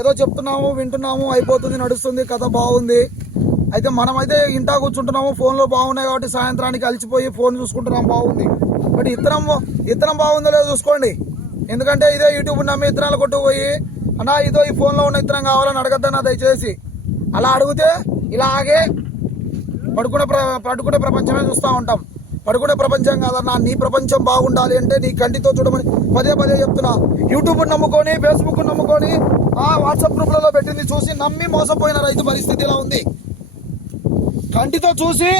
ఏదో చెప్తున్నాము, వింటున్నాము, అయిపోతుంది, నడుస్తుంది, కథ బాగుంది. అయితే మనమైతే ఇంటా కూర్చుంటున్నాము, ఫోన్లో బాగున్నాయి కాబట్టి సాయంత్రానికి అలిచిపోయి ఫోన్ చూసుకుంటున్నాం, బాగుంది. బట్ ఇత్తనం బాగుందో లేదో చూసుకోండి. ఎందుకంటే ఇదే యూట్యూబ్ నమ్మి ఇత్తనాలు కొట్టుకుపోయి అన్నా ఇదో ఈ ఫోన్లో ఉన్న ఇత్తనం కావాలని అడగద్దన్నా దయచేసి. అలా అడిగితే ఇలాగే పడుకునే ప్రపంచమే చూస్తూ ఉంటాం. పడుకునే ప్రపంచం కాదన్నా, నీ ప్రపంచం బాగుండాలి అంటే నీ కంటితో చూడమని పదే పదే చెప్తున్నా. యూట్యూబ్ నమ్ముకొని, ఫేస్బుక్ నమ్ముకొని, వాట్సాప్ గ్రూప్లలో పెట్టింది చూసి నమ్మి మోసపోయిన రైతు పరిస్థితి ఇలా ఉంది. కంటితో చూసి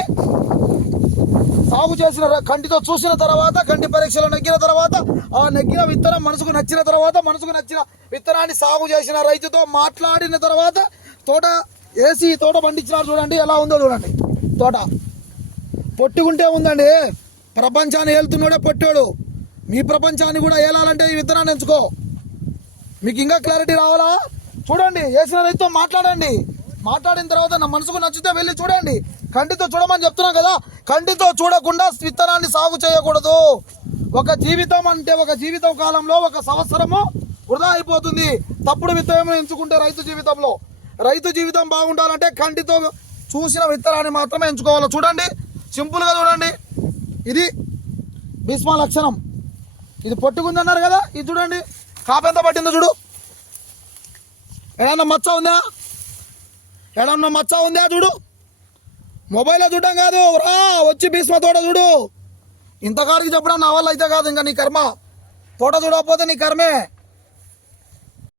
సాగు చేసిన, కంటితో చూసిన తర్వాత, కంటి పరీక్షలో నెగ్గిన తర్వాత, ఆ నెగ్గిన విత్తనం మనసుకు నచ్చిన తర్వాత, మనసుకు నచ్చిన విత్తనాన్ని సాగు చేసిన రైతుతో మాట్లాడిన తర్వాత తోట వేసి తోట పండించినారు. చూడండి ఎలా ఉందో చూడండి. తోట పొట్టుకుంటే ఉందండి. ప్రపంచాన్ని ఏలుతున్నాడే పొట్టాడు. మీ ప్రపంచాన్ని కూడా ఏలాలంటే ఈ విత్తనాన్ని ఎంచుకో. మీకు ఇంకా క్లారిటీ రావాలా? చూడండి, వేసిన రైతుతో మాట్లాడండి. మాట్లాడిన తర్వాత నా మనసుకు నచ్చితే వెళ్ళి చూడండి. కంటితో చూడమని చెప్తున్నాం కదా, కంటితో చూడకుండా విత్తనాన్ని సాగు చేయకూడదు. ఒక జీవితం అంటే, ఒక జీవితం కాలంలో ఒక సంవత్సరము వృధా అయిపోతుంది తప్పుడు విత్తనం ఎంచుకుంటే. రైతు జీవితం బాగుండాలంటే కంటితో చూసిన విత్తనాన్ని మాత్రమే ఎంచుకోవాలి. చూడండి, సింపుల్గా చూడండి. ఇది భీష్మ లక్షణం. ఇది పొట్టుకుందన్నారు కదా, ఇది చూడండి కాపు ఎంత పట్టిందో చూడు. ఏడన్నా మచ్చ ఉందా చూడు. మొబైల్లో చూడడం కాదు, రా వచ్చి భీష్మ తోట చూడు. ఇంతకాడికి చెప్పడం నా వల్ల అయితే కాదు. ఇంకా నీ కర్మ. తోట చూడకపోతే నీ కర్మే.